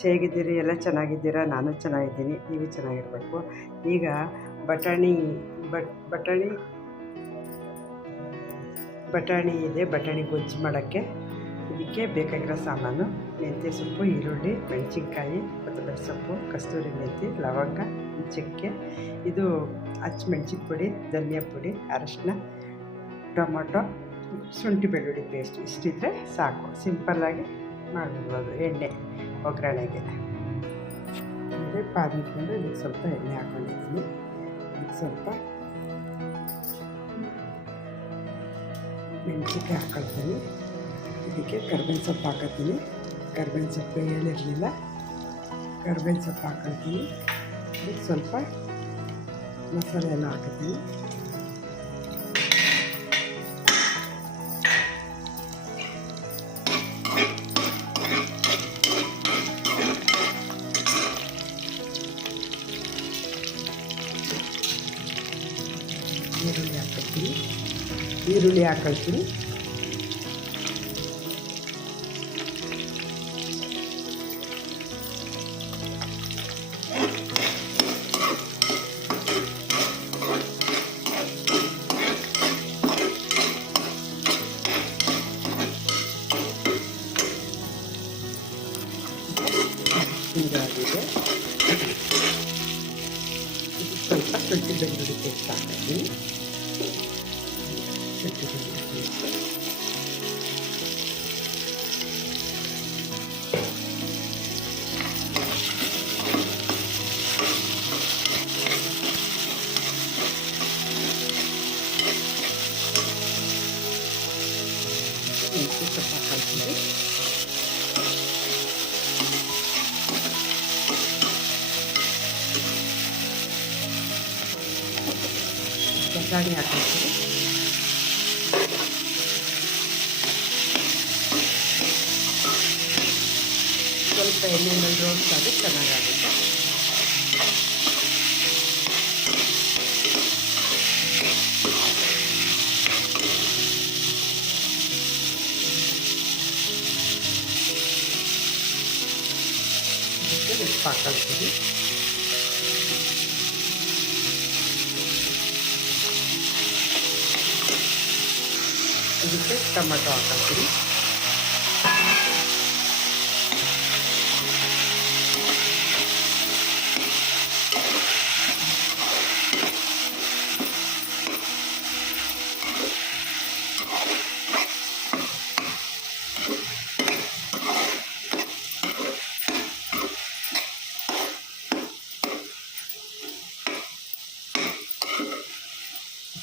ಹೇಗಿದ್ದೀರಿ? ಎಲ್ಲ ಚೆನ್ನಾಗಿದ್ದೀರಾ? ನಾನು ಚೆನ್ನಾಗಿದ್ದೀನಿ, ನೀವು ಚೆನ್ನಾಗಿರಬೇಕು. ಈಗ ಬಟಾಣಿ ಇದೆ. ಬಟಾಣಿ ಗೊಜ್ಜು ಮಾಡೋಕ್ಕೆ ಇದಕ್ಕೆ ಬೇಕಾಗಿರೋ ಸಾಮಾನು: ಮೆಂತ್ಯ ಸೊಪ್ಪು, ಈರುಳ್ಳಿ, ಮೆಣಸಿನ್ಕಾಯಿ, ಕೊತ್ತಂಬರಿ ಸೊಪ್ಪು, ಕಸ್ತೂರಿ ಮೆಂತಿ, ಲವಂಗ, ಚಕ್ಕೆ, ಇದು ಹಸಿಮೆಣ್ಸಿನ ಪುಡಿ, ಧನಿಯಾ ಪುಡಿ, ಅರಶಿನ, ಟೊಮೊಟೊ, ಶುಂಠಿ ಬೆಳ್ಳುಳ್ಳಿ ಪೇಸ್ಟ್. ಇಷ್ಟಿದ್ರೆ ಸಾಕು, ಸಿಂಪಲ್ಲಾಗಿ ಮಾಡ್ಬೋದು. ಎಣ್ಣೆ ಒಗ್ಗರಣೆಗೆ ಅಂದರೆ ಪಾನಿಟ್ಕೊಂಡು ಇದಕ್ಕೆ ಸ್ವಲ್ಪ ಎಣ್ಣೆ ಹಾಕ್ಕೊಂಡಿದ್ದೀನಿ. ಇದಕ್ಕೆ ಸ್ವಲ್ಪ ಮೆಣಸಿನ್ಕಾಯಿ ಹಾಕ್ಕೊಳ್ತೀನಿ. ಇದಕ್ಕೆ ಕರ್ಬೇವಿನ ಸೊಪ್ಪು ಹಾಕೋತೀನಿ. ಕರ್ಬೇವಿನ ಸೊಪ್ಪು ಹೇಳಿರಲಿಲ್ಲ, ಕರ್ಬೇವಿನ ಸೊಪ್ಪು ಹಾಕ್ಕೊಳ್ತೀನಿ. ಇದಕ್ಕೆ ಸ್ವಲ್ಪ ಮಸಾಲೆ ಎಲ್ಲ ಹಾಕೋತೀನಿ. ಈರುಳ್ಳಿ ಹಾಕ್ಕೊಳ್ತೀನಿ. ಹೀಗಾಗಿದೆ. ಸ್ವಲ್ಪ ಶುಂಠಿ ಬೆಳ್ಳುಳ್ಳಿ ಪೇಸ್ಟ್ ಹಾಕ್ತೀನಿ. ಶುಂಠಿ ಬೆಳ್ಳುಳ್ಳಿ ಪೇಸ್ಟ್ ಸ್ವಲ್ಪ ಹಾಕ್ತೀನಿ. ಬಟಾಣಿ ಹಾಕ್ತೀನಿ. ಸ್ವಲ್ಪ ಎಣ್ಣೆನಲ್ಲಿ ರೋಸ್ಟ್ ಆದರೆ ಚೆನ್ನಾಗಾಗುತ್ತೆ. ಇದಕ್ಕೆ ಉಪ್ಪು ಹಾಕ್ಕೊಳ್ತೀವಿ. ಇದಕ್ಕೆ ಟೊಮೆಟೊ ಹಾಕ್ಕೊಳ್ತೀವಿ.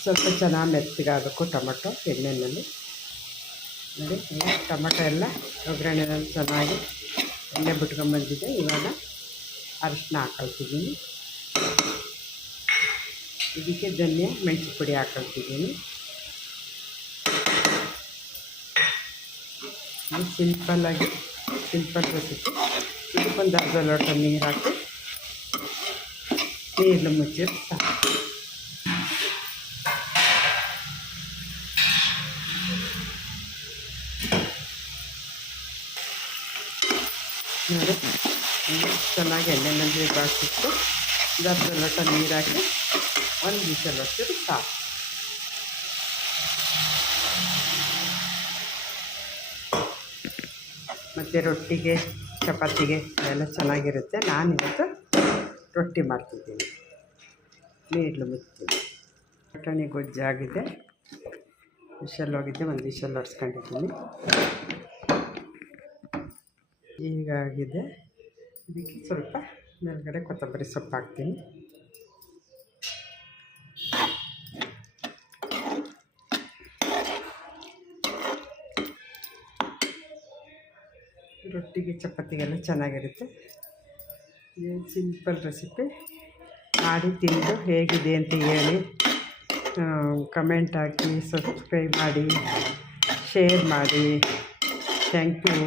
ಸ್ವಲ್ಪ ಚೆನ್ನಾಗಿ ಮೆತ್ತಗಾಗಬೇಕು ಟೊಮೊಟೊ ಎಣ್ಣೆಯಲ್ಲಿ. ನೋಡಿ, ಟೊಮೊಟೊ ಎಲ್ಲ ಒಗ್ಗರಣೆಯಲ್ಲಿ ಚೆನ್ನಾಗಿ ಎಣ್ಣೆ ಬಿಟ್ಕೊಂಡ್ಬಂದಿದೆ. ಇವಾಗ ಅರಿಶಿನ ಹಾಕ್ಕೊಳ್ತಿದ್ದೀನಿ. ಇದಕ್ಕೆ ಧನಿಯಾ ಮೆಣಸಿನ ಪುಡಿ ಹಾಕ್ಕೊಳ್ತಿದ್ದೀನಿ. Simple recipe. ಇದಕ್ಕೊಂದು ಅರ್ಧ ಲೋಟ ನೀರು ಹಾಕಿ ನೀರು ಮುಚ್ಚಿದ್ರೆ ಸಾಕು. ನೋಡಿ, ಚೆನ್ನಾಗಿ ಎಣ್ಣೆನಲ್ಲಿ ಬಾಡಿಸಿಟ್ಟು ಅರ್ಧ ಲೋಟ ನೀರು ಹಾಕಿ ಒಂದು ವಿಷಲ್ ಹೊತ್ತಿದ್ರೆ ಸಾಕು. ಮತ್ತು ರೊಟ್ಟಿಗೆ, ಚಪಾತಿಗೆ ಎಲ್ಲ ಚೆನ್ನಾಗಿರುತ್ತೆ. ನಾನಿವತ್ತು ರೊಟ್ಟಿ ಮಾಡ್ತಿದ್ದೀನಿ. ನೀರು ಮುಚ್ತೀನಿ. ಬಟಾಣಿ ಗೊಜ್ಜಾಗಿದೆ. ವಿಷಲ್ ಹೋಗಿದ್ದೆ, ಒಂದು ವಿಷಲ್ ಹೊಡ್ಸ್ಕೊಂಡಿದ್ದೀನಿ. ಹೀಗಾಗಿದೆ. ಇದಕ್ಕೆ ಸ್ವಲ್ಪ ಮೇಲ್ಗಡೆ ಕೊತ್ತಂಬರಿ ಸೊಪ್ಪು ಹಾಕ್ತೀನಿ. ರೊಟ್ಟಿಗೆ ಚಪಾತಿಗೆಲ್ಲ ಚೆನ್ನಾಗಿರುತ್ತೆ. ಇದು ಸಿಂಪಲ್ ರೆಸಿಪಿ. ಮಾಡಿ ತಿಂದು ಹೇಗಿದೆ ಅಂತ ಹೇಳಿ, ಕಮೆಂಟ್ ಹಾಕಿ, ಸಬ್ಸ್ಕ್ರೈಬ್ ಮಾಡಿ, ಶೇರ್ ಮಾಡಿ. Thank you.